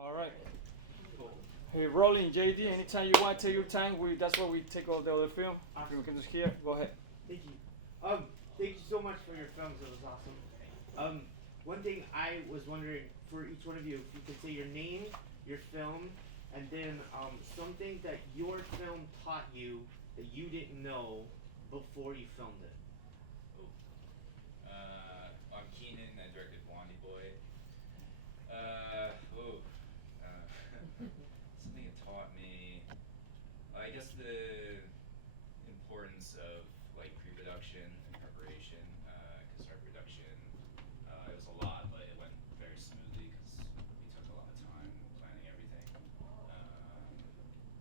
All right. Hey, rolling, JD. Anytime you want, take your time. That's why we take all the other film. Awesome. We can just hear. Go ahead. Thank you. Thank you so much for your films. It was awesome. One thing I was wondering for each one of you, if you could say your name, your film, and then something that your film taught you that you didn't know before you filmed it. Oh. I'm Keenan. I directed Wandy Boy. Uh, oh. Uh, something it taught me. I guess the importance of like pre-production and preparation. Because our production, it was a lot, but it went very smoothly because we took a lot of time planning everything.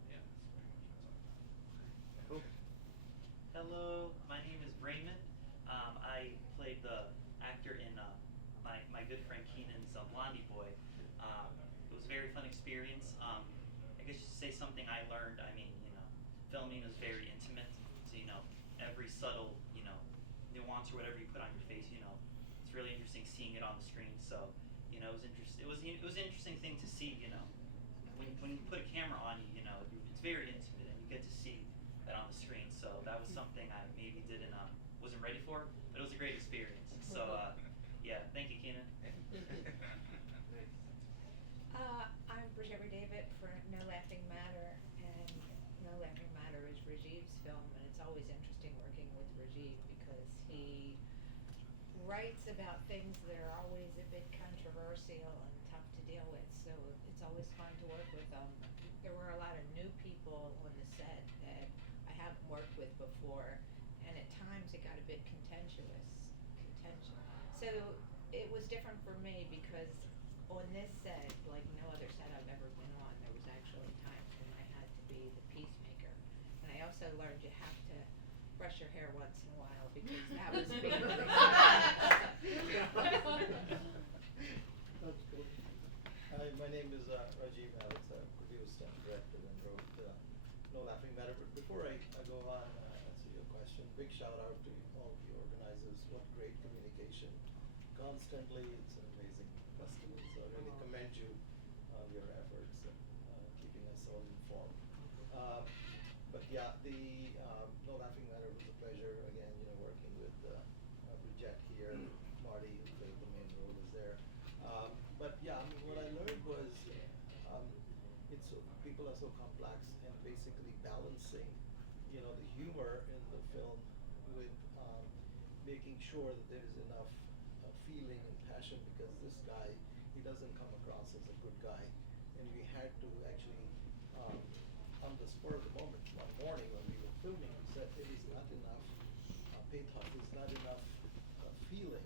Yeah, that's pretty much what I was talking Cool. about. Hello, my name is Raymond. I played the actor in my good friend Keenan's Blondie Boy. It was a very fun experience. I guess to say something I learned. I mean, filming is very intimate. So every subtle, nuance or whatever you put on your face, it's really interesting seeing it on the screen. So, it was It was an interesting thing to see. When you put a camera on you, it's very intimate and you get to see that on the screen. So that was something I maybe didn't wasn't ready for, but it was a great experience. So yeah, thank you, Keenan. Nice. I'm Bridget David for No Laughing Matter, and No Laughing Matter is Rajiv's film, and it's always interesting working with Rajiv because he writes about things that are always a bit controversial and tough to deal with. So it's always fun to work with him. There were a lot of new people on the set that I haven't worked with before, and at times it got a bit contention. So it was different for me because on this set, like no other set I've ever been on, there was actually times when I had to be the peacemaker. And I also learned you have to brush your hair once in a while because that was me. That's cool. Hi, my name is Rajiv Alex. I produced and directed and wrote No Laughing Matter. But before I go on, answer your question, big shout out to all the organizers. What great communication. Constantly, it's an amazing festival. So I really commend you on your efforts and keeping us all informed. But yeah, the No Laughing Matter was a pleasure. Again, working with Bridget here, Marty, who played the main role, is there. But yeah, I mean, what I learned was people are so complex and basically balancing, the humor in the film with making sure that there is enough feeling and passion because this guy, he doesn't come across as a good guy, and we had to actually, on the spur of the moment, one morning when we were filming, we said there is not enough pathos, there's not enough feeling,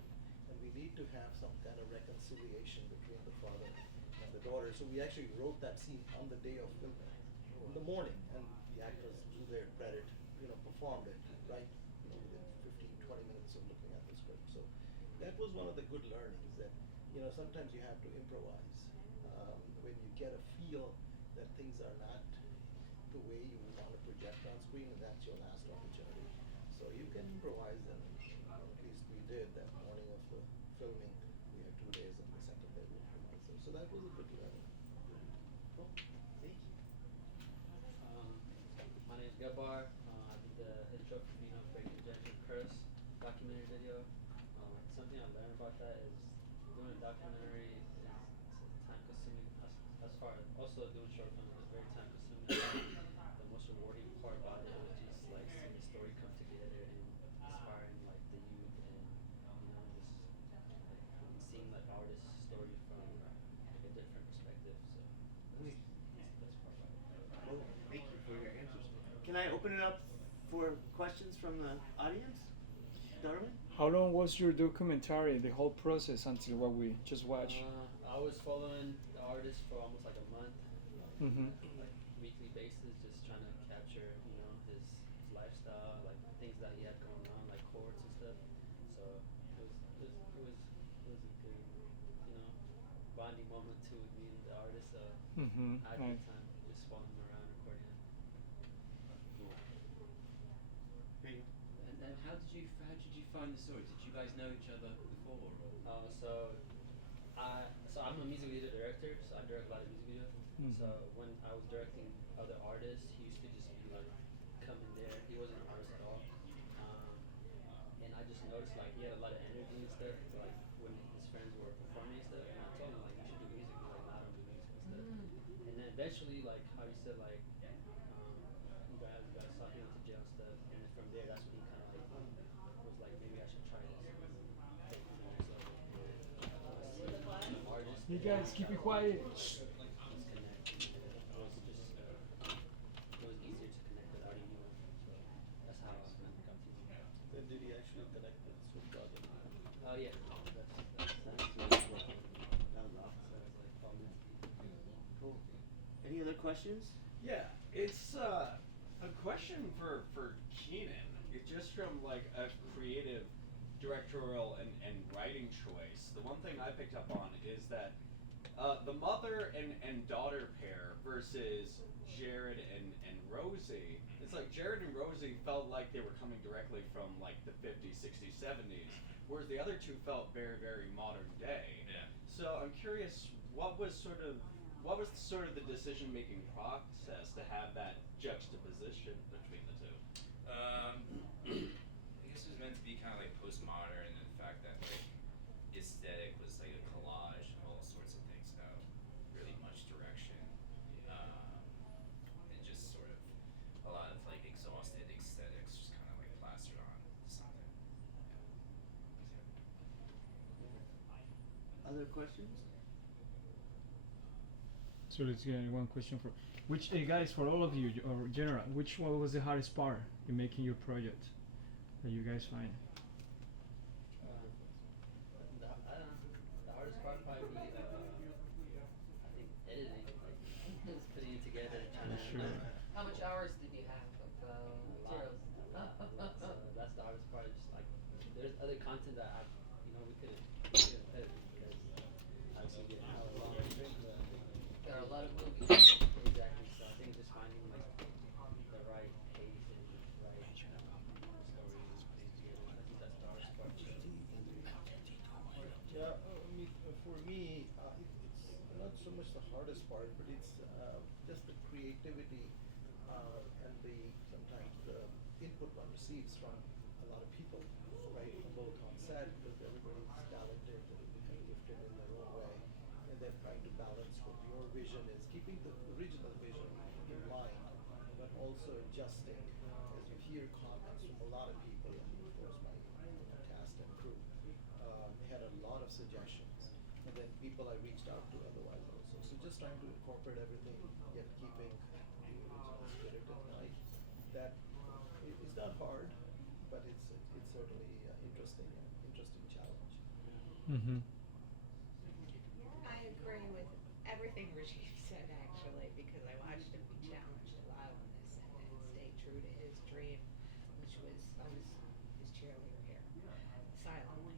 and we need to have some kind of reconciliation between the father and the daughter. So we actually wrote that scene on the day of filming, in the morning, and the actors, to their credit, performed it right, within 15, 20 minutes of looking at the script. So that was one of the good learnings that, sometimes you have to improvise when you get a feel that things are not the way you want to project on screen, and that's your last opportunity. So you can improvise, and at least we did that morning of the filming. We had 2 days, and the second day we improvised. So that was a good learning. Cool. Thank you. My name is Gabar. I did the intro for Breaking Gender Curse documentary video. Something I learned about that is doing a documentary is time consuming as far as also doing short films is very time consuming. The most rewarding part about it was just like seeing the story come together and inspiring like the youth and just like seeing like artists' story from like a different perspective. So Nice. that's the best part about it. Cool. Thank you for your answers. Can I open it up for questions from the audience? Darwin? How long was your documentary, the whole process until what we just watched? I was following the artist for almost like a month, Mm-hmm. like weekly basis, just trying to capture, his lifestyle, like things that he had going on, like courts and stuff. So it was a good, bonding moment too with me and the artist. So Mm-hmm. I had a good time just following him around recording him. Cool. There you go. And how did you find the story? Did you guys know each other before? Or? So So I'm a music video director, so I direct a lot of music videos. So when I was directing other artists, he used to just be like, come in there. He wasn't an artist at all, and I just noticed like he had a lot of energy and stuff. Like when his friends were performing and stuff, and I told him like you should do music. He's like, nah, I don't do music and stuff. And then eventually, like how you said, like you guys saw he went to jail and stuff, and then from there, that's when he kind of like was like, maybe I should try this and take it to the next level. And artists, You guys keep it quiet. just connect. It was just it was easier to connect without anyone. So that's how I got to him. Then did he actually connect with Snoop Dogg? Oh yeah, That's really cool. That was awesome. so it's like all meant to be. Cool. Any other questions? Yeah, it's a question for Keenan. It just from like a creative, directorial and writing choice. The one thing I picked up on is that the mother and daughter pair versus Jared and Rosie. It's like Jared and Rosie felt like they were coming directly from like the 50s, 60s, 70s, whereas the other two felt very, very modern day. Yeah. So I'm curious, what was sort of the decision making process to have that juxtaposition between the two? I guess it was meant to be kind of like postmodern, and the fact that like aesthetic was like a collage of all sorts of things without really much direction, and just sort of a lot of like exhausted aesthetics just kind of like plastered on something. Other questions? So let's get one question for which guys, for all of you or general, which one was the hardest part in making your project that you guys find? The hardest part probably be I think editing, like just putting it together and trying to. Sure. How much hours did you have of A lot. materials? So that's the hardest part. Just like there's other content that we couldn't edit because obviously we didn't have a long There are a lot of movies. exactly. So I think just finding like the right pace and right story to put together. I think that's the hardest part. Yeah, I mean, for me, it's not so much the hardest part, but it's just the creativity and the sometimes the input one receives from a lot of people, right? Both on set, because everybody's talented and gifted in their own way, and then trying to balance what your vision is, keeping the original vision in mind, but also adjusting as you hear comments from a lot of people, and of course my cast and crew had a lot of suggestions, and then people I reached out to otherwise also. So just trying to incorporate everything, yet keeping the original spirit in mind. That it's not hard, but it's certainly interesting challenge. Mm-hmm. I agree with everything Rajiv said actually, because I watched him be challenged a lot on this and stay true to his dream, which was I was his cheerleader here, silently.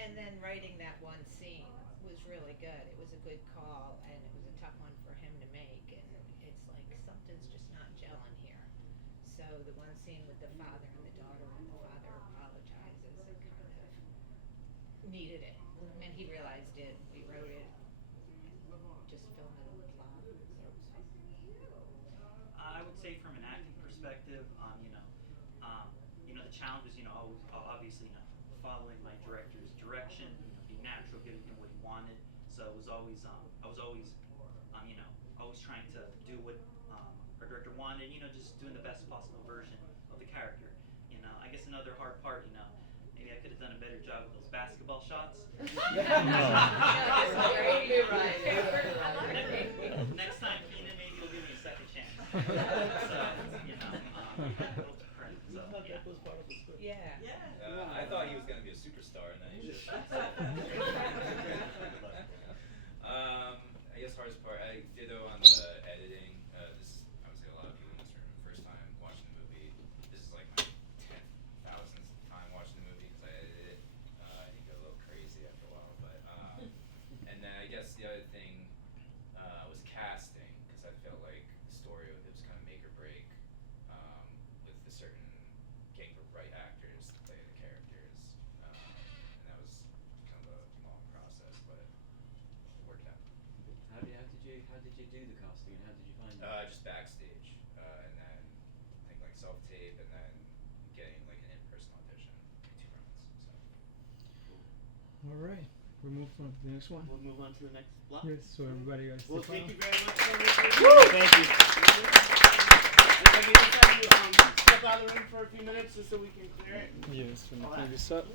And then writing that one scene was really good. It was a good call, and it was a tough one for him to make. And it's like something's just not gelling here. So the one scene with the father and the daughter, when the father apologizes, it kind of needed it, and he realized it. We wrote it, just filmed it on the plot, so it was fun. I would say from an acting perspective, the challenge was, obviously, following my director's direction, be natural, giving him what he wanted. So it was always, I was always, always trying to do what our director wanted, just doing the best possible version of the character. I guess another hard part, maybe I could have done a better job with those basketball shots. Next time, Keenan, maybe you'll give me a second chance. So, That was part of the script. Yeah. I thought he was gonna be a superstar, and then he just. I guess hardest part, I ditto on the editing. This obviously a lot of people in this room first time watching the movie. This is like my 10,000th time watching the movie because I edited it. It got a little crazy after a while, but and then I guess the other thing was casting, because I felt like the story it was kind of make or break with the certain getting the right actors to play the characters. All right. We move on to the next one. We'll move on to the next block. Yes. So everybody got Well, Stefano. thank you very much. Thank you. If I may just have you step out of the room for a few minutes just so we can clear it. Yes. Let me All clean right. this up.